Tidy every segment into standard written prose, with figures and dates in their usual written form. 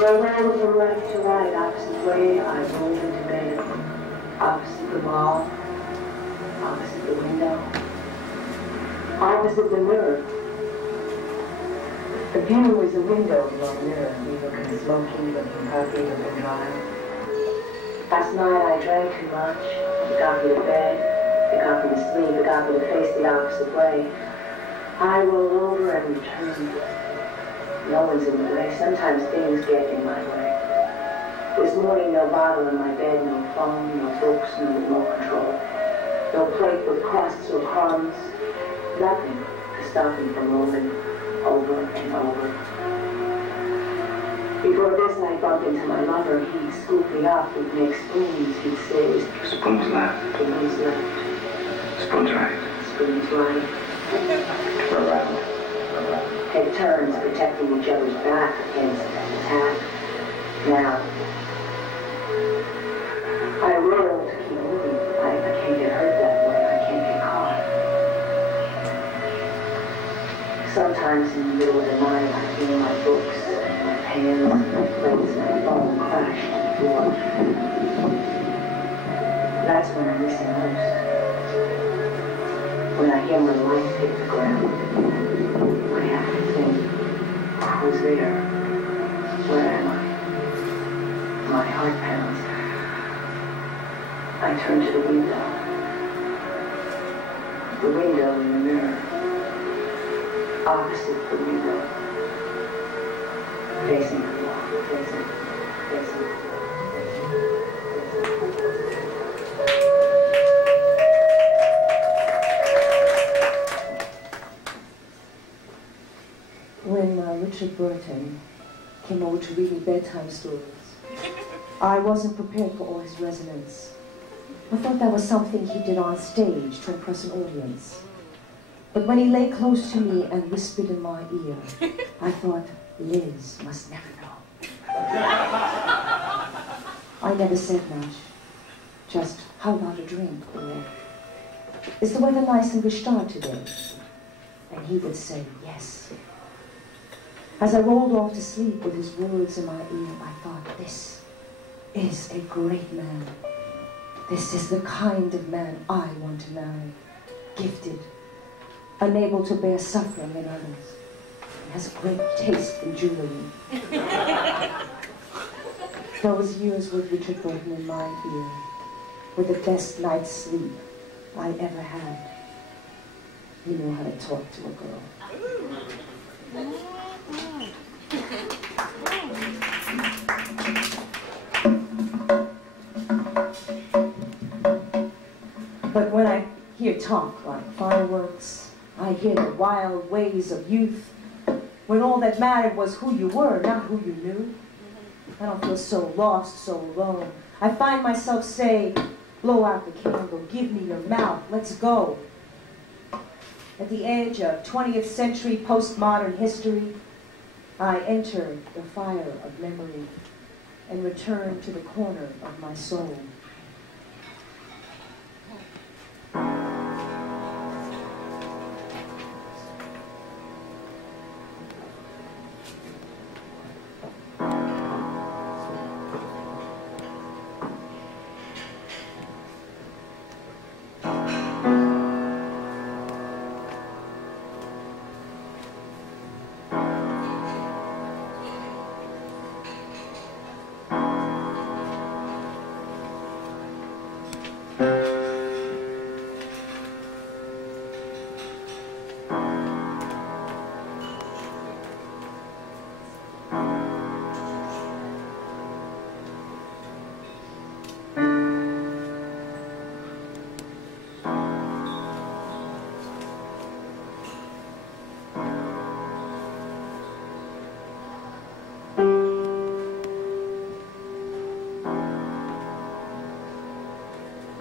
So I rolled from left to right, opposite way, I rolled into bed. Opposite the wall, opposite the window, opposite the mirror. The piano was a window to a mirror. We looking smoky, looking puffy, looking dry. Last night I drank too much. It got me to bed. It got me to sleep. It got me to face the opposite way. I roll over and return. No one's in the way. Sometimes things get in my way. This morning, no bottle in my bed, no phone, no books, no remote control. No plate with crusts or crumbs. Nothing to stop me from rolling over and over. Before this, I bumped into my lover. He'd scoop me up. We'd make spoons. He'd say, spoons left. Spoons left. Spoons right. Spoons right. Around. Take turns protecting each other's back against attack. Now, I roll to keep moving. I can't get hurt that way. I can't get caught. Sometimes in the middle of the night, I feel my books, my pens, my plates, my phone crash to the floor. That's when I miss it most. When I hear my life hit the ground, I have to think, who's there? Where am I? My heart pounds. I turn to the window. The window in the mirror. Opposite the window. Facing the wall. Facing. When Richard Burton came over to read me bedtime stories, I wasn't prepared for all his resonance. I thought that was something he did on stage to impress an audience. But when he lay close to me and whispered in my ear, I thought, Liz must never know. I never said much, just how about a drink, or is the weather nice in Gestalt today? And he would say, yes. As I rolled off to sleep with his words in my ear, I thought, this is a great man. This is the kind of man I want to marry. Gifted, unable to bear suffering in others. He has great taste in jewelry. Those years with Richard Burton in my ear were the best night's sleep I ever had. He knew how to talk to a girl. But when I hear talk like fireworks, I hear the wild ways of youth, when all that mattered was who you were, not who you knew. I don't feel so lost, so alone. I find myself say, blow out the candle, give me your mouth, let's go. At the edge of 20th century postmodern history, I enter the fire of memory and return to the corner of my soul.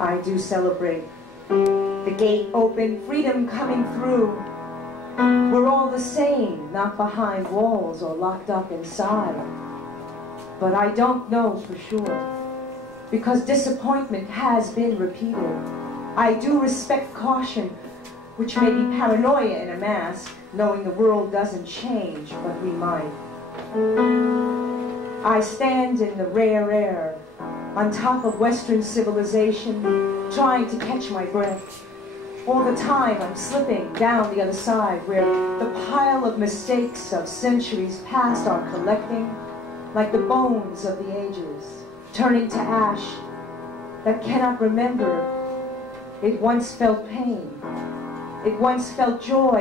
I do celebrate the gate open, freedom coming through. We're all the same, not behind walls or locked up inside. But I don't know for sure, because disappointment has been repeated. I do respect caution, which may be paranoia in a mask, knowing the world doesn't change, but we might. I stand in the rare air, on top of Western civilization, trying to catch my breath. All the time I'm slipping down the other side, where the pile of mistakes of centuries past are collecting, like the bones of the ages, turning to ash that cannot remember. It once felt pain. It once felt joy.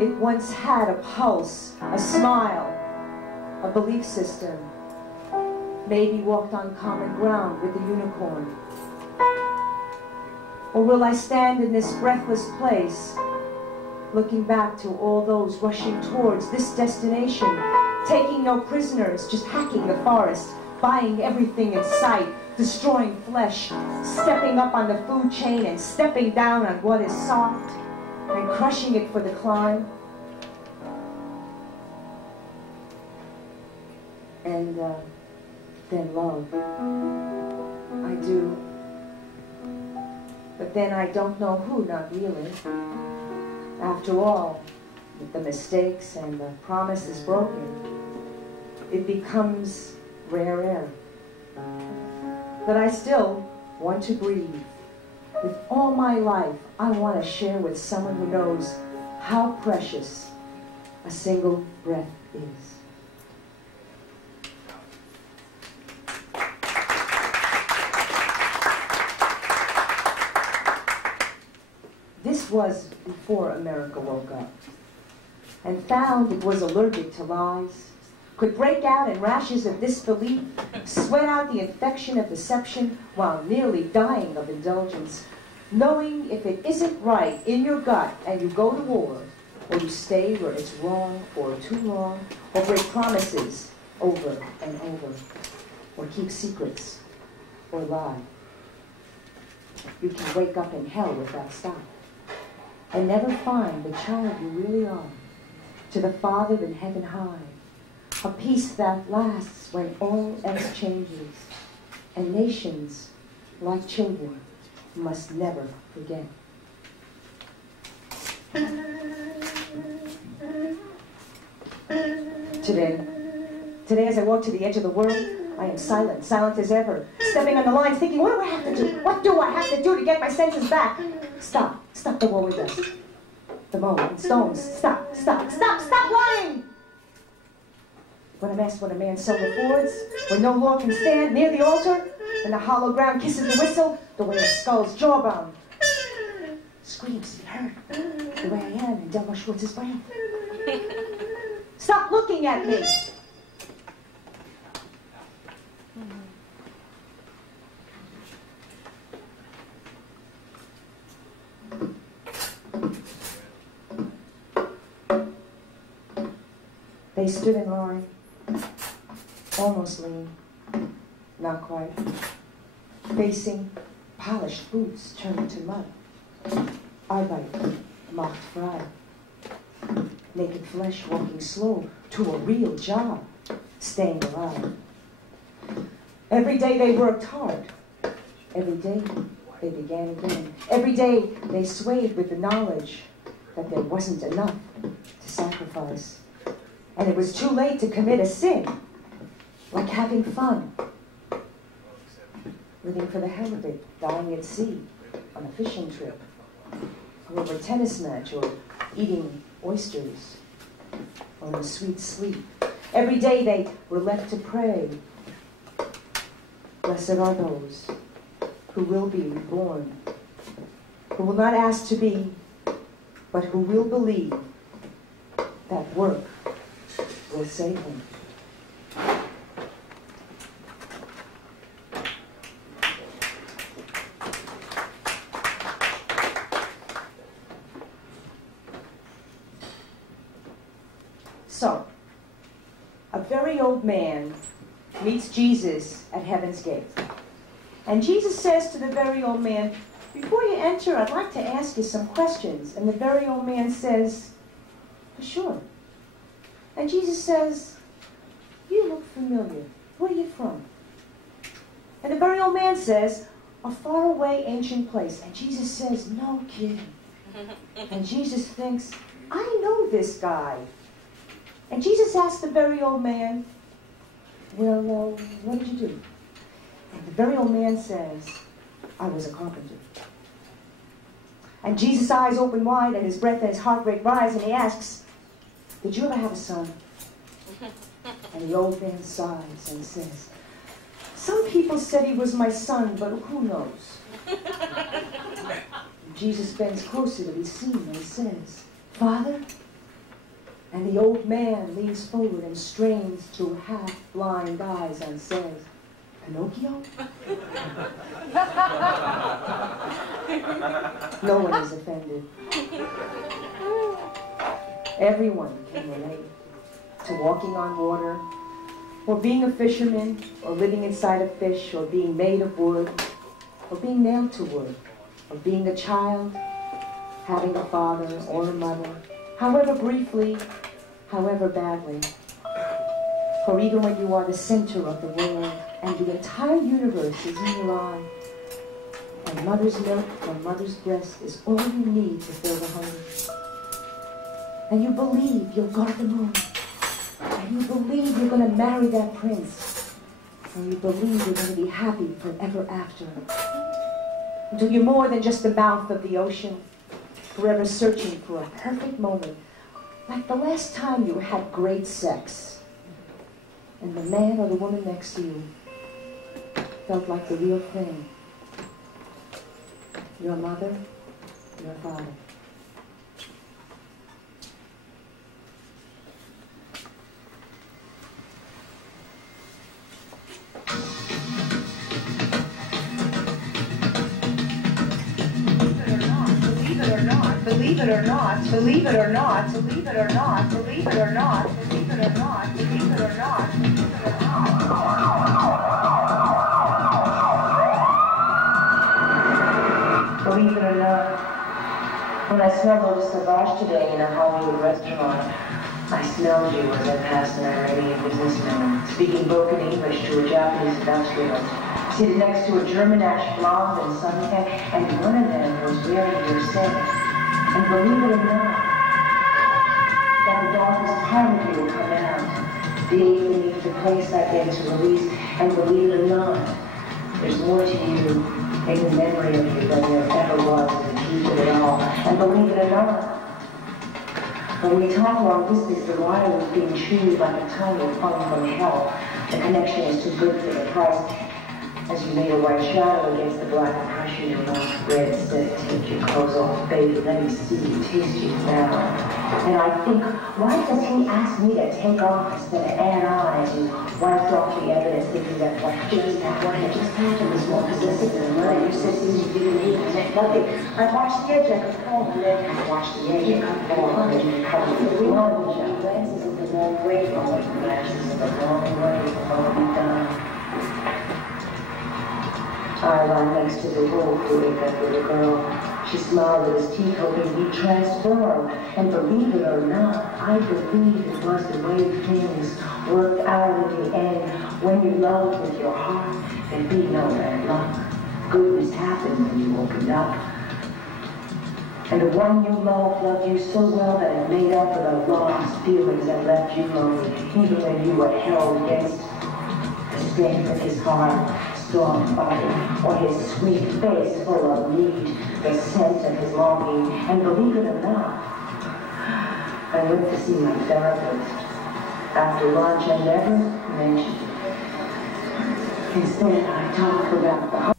It once had a pulse, a smile, a belief system. Maybe walked on common ground with the unicorn. Or will I stand in this breathless place, looking back to all those rushing towards this destination, taking no prisoners, just hacking the forest, buying everything in sight, destroying flesh, stepping up on the food chain and stepping down on what is soft, and crushing it for the climb? And then love. I do. But then I don't know who, not really. After all, with the mistakes and the promises broken, it becomes rare air. But I still want to breathe. With all my life, I want to share with someone who knows how precious a single breath is. This was before America woke up and found it was allergic to lies, could break out in rashes of disbelief, sweat out the infection of deception while nearly dying of indulgence, knowing if it isn't right in your gut and you go to war, or you stay where it's wrong or too long, or break promises over and over, or keep secrets, or lie. You can wake up in hell without stop and never find the child you really are, to the Father in heaven high, a peace that lasts when all else changes, and nations, like children, must never forget. Today as I walk to the edge of the world, I am silent, silent as ever, stepping on the lines, thinking, what do I have to do? What do I have to do to get my senses back? Stop the war with dust. The moan and stones, stop lying! When I'm asked what a man's soul affords, when no law can stand near the altar, when the hollow ground kisses the whistle, the way a skull's jawbone screams to be heard, the way I am in Delma Schwartz's brain. Stop looking at me! They stood in line, almost lean, not quite, facing polished boots turned to mud. Arbeit macht frei. Naked flesh walking slow to a real job, staying alive. Every day they worked hard. Every day they began again. Every day they swayed with the knowledge that there wasn't enough to sacrifice. And it was too late to commit a sin, like having fun, living for the hell of it, dying at sea, on a fishing trip, or over a tennis match, or eating oysters, or in a sweet sleep. Every day they were left to pray. Blessed are those who will be reborn, who will not ask to be, but who will believe that work will save them. So, a very old man meets Jesus at heaven's gate. And Jesus says to the very old man, before you enter, I'd like to ask you some questions. And the very old man says, sure. And Jesus says, you look familiar. Where are you from? And the very old man says, a faraway ancient place. And Jesus says, no kidding. And Jesus thinks, I know this guy. And Jesus asks the very old man, well, what did you do? And the very old man says, I was a carpenter. And Jesus' eyes open wide and his breath and his heart rate rise, and he asks, did you ever have a son? And the old man sighs and says, some people said he was my son, but who knows? Jesus bends closer to be seen and says, Father? And the old man leans forward and strains through half-blind eyes and says, Pinocchio? No one is offended. Everyone can relate to walking on water, or being a fisherman, or living inside a fish, or being made of wood, or being nailed to wood, or being a child, having a father or a mother, however briefly, however badly. For even when you are the center of the world, and the entire universe is in your eye, and mother's milk from mother's breast is all you need to fill the hunger. And you believe you'll go to the moon. And you believe you're going to marry that prince. And you believe you're going to be happy forever after. Until you're more than just the mouth of the ocean, forever searching for a perfect moment, like the last time you had great sex. And the man or the woman next to you felt like the real thing. Your mother, your father. Believe it or not, believe it or not, believe it or not, believe it or not, believe it or not, believe it or not, believe it or not. Believe it or not, when I smelled Eau Sauvage today in a Hollywood restaurant, I smelled you as I passed an Iranian businessman speaking broken English to a Japanese industrialist, seated next to a German-ash blonde and suntan, and one of them was wearing your scent. And believe it or not, that the darkest part of you will come out, the ache beneath the place I've been to release, and believe it or not, there's more to you in the memory of you than there ever was in the keep of it all. And believe it or not, when we talk long distance, the wire is being chewed like a tongue will come from hell. The connection is too good for the price. As you made a white shadow against the black impression, your mouth red said, take your clothes off, baby, let me see you, taste you now. And I think, why does he ask me to take off instead of add on as you wiped off the evidence, thinking that what had just happened was more possessive than murder? You said things you didn't need to take nothing. I watched the edge, I could fall, and then I watched the edge, I could fall, and then I could fall. Glances of the long way, glances of the long way, all be done. I lie next to the wolf who ate that little girl. She smiled at his teeth, hoping he'd transform. And believe it or not, I believe it was the way things worked out in the end. When you love with your heart, there'd be no bad luck. Goodness happened when you opened up. And the one you loved you so well that it made up for the lost feelings that left you lonely, even when you were held against the strength of his heart. Strong body, or his sweet face full of need, the scent of his longing. And believe it or not, I went to see my therapist. After lunch, I never mentioned it. Instead, I talked about the